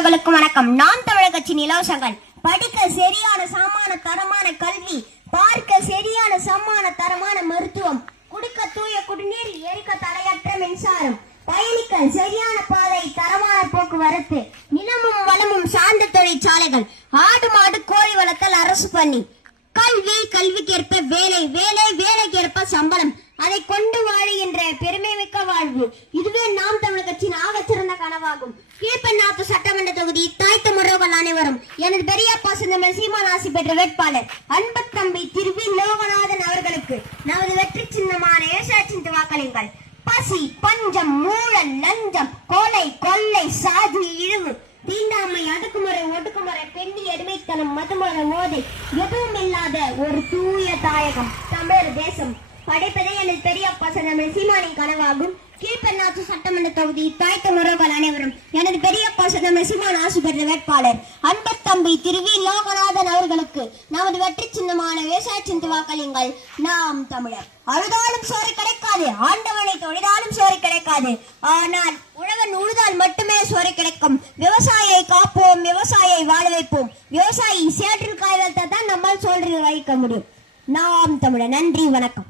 உறவுகளுக்கு வணக்கம். நாம் தமிழர் கட்சியின் இலவசங்கள். படிக்க சரியான சமான தரமான கல்வி, பார்க்க சரியான சமான தரமான மருத்துவம், குடிக்க தூய குடிநீர், எரிக்க தடையற்ற மின்சாரம், பயணிக்க சரியான பாதை, தரமான போக்குவரத்து, நிலமும் வளமும் சார்ந்த தொழிற்சாலைகள், ஆடு மாடு கோழி வளர்த்தல் அரசு பள்ளி, கல்வி கல்விக்கேற்ப வேலை, வேலை வேலைக்கேற்ப சம்பளம், அதை கொண்டு வாழுகின்ற பெருமை மிக்க வாழ்வு. இதுவே நாம் தமிழர் கட்சியின் ஆகச்சிறந்த கனவாகும். கீழ்பெண்ணாத்து சட்டமன்ற தொகுதி தாய்த்த முறவுகள் அனைவரும் எனது பெரியப்பா சிந்தமிழ் சீமான் ஆசி பெற்ற வேட்பாளர் அன்பு தம்பி திருவி லோகநாதன் அவர்களுக்கு நமது வெற்றி சின்னமான ஏசாச்சின் வாக்களிங்கள். பசி, பஞ்சம், மூழல், லஞ்சம், கொலை, கொள்ளை, சாதி, இழிவு, தீண்டாமை, அடக்குமுறை, ஒடுக்குமுறை, பெண்ணி அடிமைத்தனம், மதுமர மோதை எதுவும் இல்லாத ஒரு தூய தாயகம் தமிழர் தேசம் படைப்பதே எனது பெரியப்பா சிந்தமிழ் சீமானின் கனவாகும். கீழ்பெண்ணாத்து சட்டமன்ற தொகுதி தாய்த்த முறவுகள் அனைவரும் எனது பெரியப்பா சிந்தமிழ் சீமான் ஆசி பெற்ற வேட்பாளர் அன்பு தம்பி திருவி லோகநாதன் அவர்களுக்கு நமது வெற்றி சின்னமான விவசாயத்தின் வாக்களியுங்கள். நாம் தமிழர். அழுதாலும் சோறு கிடைக்காது, ஆண்டவனை தொழிலாலும் சோறு கிடைக்காது, ஆனால் உழவன் உழுதால் மட்டுமே சோறு கிடைக்கும். விவசாயியை காப்போம், விவசாயியை வாழ வைப்போம். விவசாயி சேற்றில் காய்வதை தான் நம்மால் சோறு வைக்க முடியும். நாம் தமிழர். நன்றி, வணக்கம்.